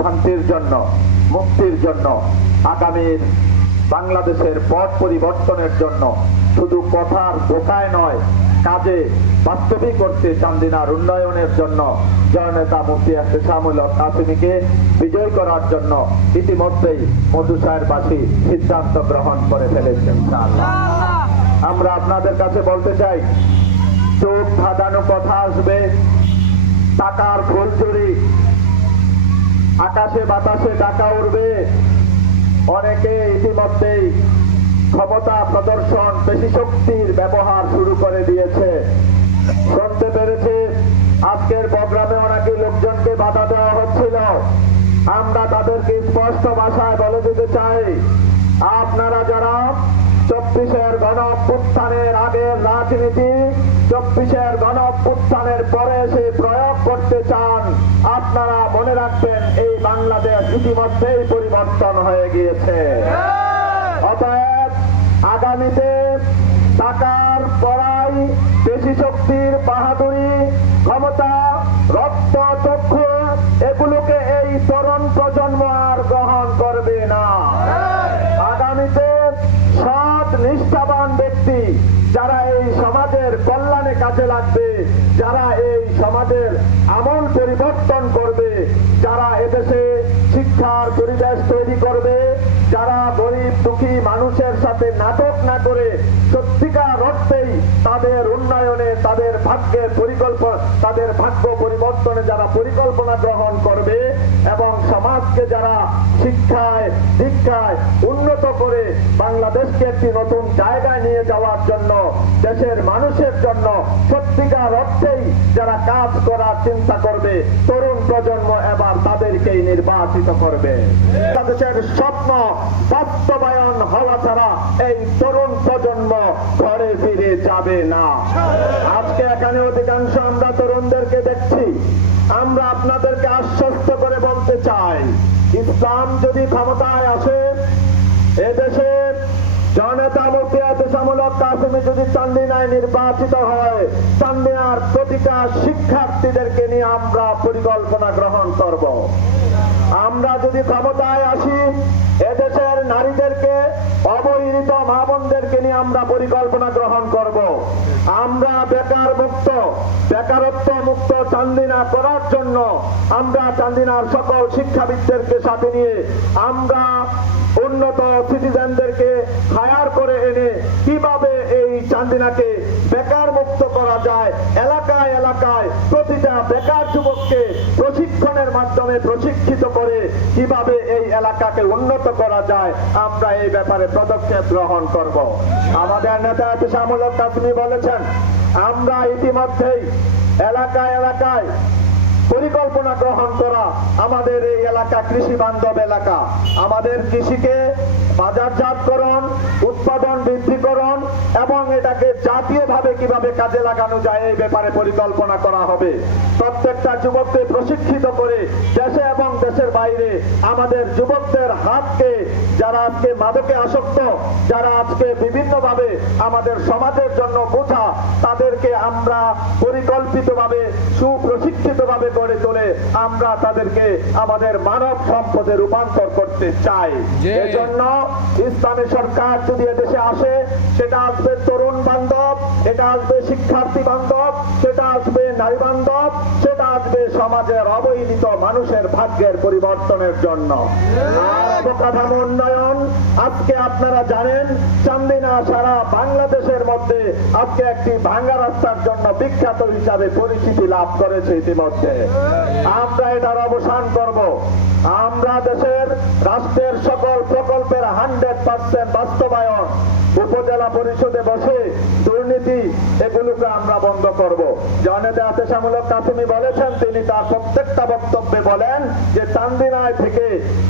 শান্তির জন্য, মুক্তির জন্য, আগামীর বাংলাদেশের পথ পরিবর্তনের জন্য শুধু কথার ধোঁকায় নয়, কাজে বাস্তবিক করতে চান্দিনার উন্নয়নের জন্য জননেতা মুফতি এহতেশামুল হক কাসেমীকে বিজয় করার জন্য ইতিমধ্যেই মধুসায়েরবাসী সিদ্ধান্ত গ্রহণ করে ফেলেছেন। আমরা আপনাদের কাছে বলতে চাই, চোখ ধাঁধানো কথা আসবে, টাকার ফুলঝুরি, আকাশে বাতাসে টাকা উড়বে। অনেকে ইতিমধ্যেই ক্ষমতা প্রদর্শন, পেশি শক্তির ব্যবহার শুরু করে দিয়েছে। শুনতে পেরেছি আজকের প্রোগ্রামে নাকি লোকজনকে বাধা দেওয়া হচ্ছিল। আমরা তাদেরকে স্পষ্ট ভাষায় বলে দিতে চাই, আপনারা যারা 24-এর গণ অভ্যুত্থানের আগের রাজনীতি 24-এর গণ অভ্যুত্থানের পরে এসে প্রয়োগ করতে চান, আপনারা মনে রাখবেন এই বাংলাদেশ ইতিমধ্যেই পরিবর্তন হয়ে গিয়েছে। অতএব আগামীতে টাকার পড়াই, পেশি শক্তির বাহাদুরি, ক্ষমতা, রক্ত, চক্ষু এগুলোকে এই তরুণ প্রজন্ম আর গ্রহণ করবে না। আগামীতে সৎ নিষ্ঠাবান ব্যক্তি যারা এই সমাজের কল্যাণে কাজে লাগবে, যারা এই সমাজের আমূল পরিবর্তন করবে, যারা এদেশে শিক্ষার পরিবেশ তৈরি করবে, যারা গরিব দুঃখী মানুষের সাথে নাটক না করে সত্যিকার অর্থেই তাদের উন্নয়নে, তাদের ভাগ্যের পরিকল্পনা, তাদের ভাগ্য পরিবর্তনে যারা পরিকল্পনা গ্রহণ করবে এবং সমাজকে যারা শিক্ষায় দীক্ষায় উন্নত করে বাংলাদেশকে একটি নতুন জায়গায় নিয়ে যাওয়ার জন্য, দেশের মানুষের জন্য সত্যিকার অর্থেই যারা কাজ করার চিন্তা করবে, তরুণ প্রজন্ম এবার তাদেরকেই নির্বাচিত করবে। বাংলাদেশের স্বপ্ন বাস্তবায়ন হওয়া ছাড়া এই তরুণ প্রজন্ম ঘরে ফিরে যাবে না। আজকে এখানে অধিকাংশ আমরা তরুণদেরকে দেখছি। আমরা আপনাদেরকে আশ্বস্ত করে বলতে চাই, ইসলাম যদি ক্ষমতায় আসে, এদেশের জননেতা মুফতি এহতেশামুল হক কাসেমী যদি চান্দিনায় নির্বাচিত হয়, চান্দিনার প্রতিটা শিক্ষার্থীদেরকে নিয়ে আমরা পরিকল্পনা গ্রহণ করব। আমরা যদি ক্ষমতায় আসি, এদেশের নারীদেরকে, অবহেলিত মা বোনদেরকে নিয়ে আমরা পরিকল্পনা গ্রহণ করব। আমরা বেকার মুক্ত, বেকারত্ব মুক্ত চান্দিনা করার জন্য আমরা চান্দিনার সকল শিক্ষাবিদদেরকে সাথে নিয়ে আমরা উন্নত সিটিজেনদেরকে হায়ার করে এনে কিভাবে এই চান্দিনাকে বেকার মুক্ত করা যায়, এলাকায় এলাকায় প্রতিটা বেকার যুবককে প্রশিক্ষণের মাধ্যমে প্রশিক্ষিত করে কিভাবে এই এলাকাকে উন্নত করা যায়, আমরা এই ব্যাপারে পদক্ষেপ গ্রহণ করব। আমাদের নেতা এহতেশামুল হক কাসেমী বলেছেন, আমরা ইতিমধ্যেই এলাকায় এলাকায় পরিকল্পনা গ্রহণ করা। আমাদের এই এলাকা কৃষি বান্ধব এলাকা, আমাদের কৃষিকে বাজারজাতকরণ, উৎপাদন বৃদ্ধিকরণ এবং এটাকে জাতীয়ভাবে কিভাবে কাজে লাগানো যায় এই ব্যাপারে পরিকল্পনা করা হবে। প্রত্যেকটা যুবককে প্রশিক্ষিত করে দেশে এবং দেশের বাইরে আমাদের যুবকদের হাতকে, যারা আজকে মাদকে আসক্ত, যারা আজকে বিভিন্নভাবে আমাদের সমাজের জন্য বোঝা, তাদেরকে আমরা পরিকল্পিতভাবে সুপ্রশিক্ষিতভাবে গড়ে তোলে আমরা তাদেরকে আমাদের মানব সম্পদে রূপান্তর করতে চাই। এজন্য ইসলামী সরকার যদি এদেশে আসে, সেটা আসবে তরুণ বান্ধব, এটা আসবে শিক্ষার্থী বান্ধব, সেটা আসবে নারী বান্ধব, সেটা আসবে সমাজের অবহেলিত মানুষের ভাগ্যের পরিবর্তনের জন্য। আর অবকাঠামো উন্নয়ন, আজকে আপনারা জানেন চান্দিনা সারা বাংলাদেশের মধ্যে আজকে একটি ভাঙ্গা রাস্তার জন্য বিখ্যাত হিসাবে পরিচিতি লাভ করেছে ইতিমধ্যে। আমরা এটার অবসান করব। আমরা দেশের রাষ্ট্রের সকল প্রকল্পের 100% বাস্তবায়ন, উপজেলা পরিষদে বসে দুর্নীতি এগুলোকে আমরা বন্ধ করব। জননেতা এহতেশামুল হক কাসেমী বলেছেন, তিনি তার প্রত্যেকটা বক্তব্যে বলেন যে চান্দিনায় থেকে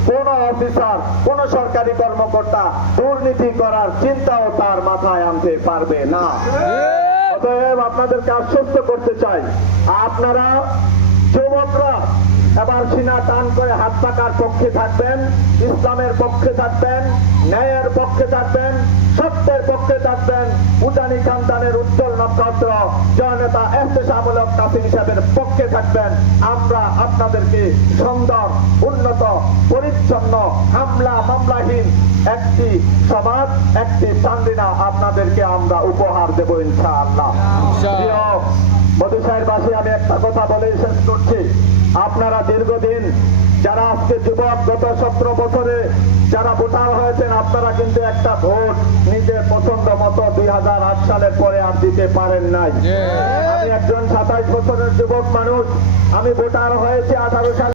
কোন অফিসার, কোন সরকারি কর্মকর্তা দুর্নীতি করার চিন্তাও তার মাথায় আনতে পারবে না। অতএব আপনাদেরকে আশ্বস্ত করতে চাই, আপনারা যুবকরা এবার সিনা টান করে হাত পাকার পক্ষে থাকবেন, ইসলামের পক্ষে থাকবেন, ন্যায়ের পক্ষে থাকবেন, সত্যের পক্ষে থাকবেন, উজানি খানদানের উজ্জ্বল নক্ষত্র জননেতা এহতেশামুল হক কাসেমী সাহেবের পক্ষে থাকবেন। আমরা আপনাদেরকে সুন্দর উন্নত পরিচ্ছন্ন পরিচ্ছন্ন হামলা মামলাহীন একটি সমাজ, একটি চান্দিনা আপনাদেরকে আমরা উপহার দেব ইনশাআল্লাহ। প্রিয় মধুসাহেরবাসী, আমি একটা কথা বলে শেষ করছি। আপনারা দীর্ঘদিন যারা আজকে যুবক, গত 17 বছরে যারা ভোটার হয়েছেন, আপনারা কিন্তু একটা ভোট নিজের পছন্দ মতো 2008 সালের পরে আর দিতে পারেন নাই। আমি একজন 27 বছরের যুবক মানুষ, আমি ভোটার হয়েছে 18 সালে।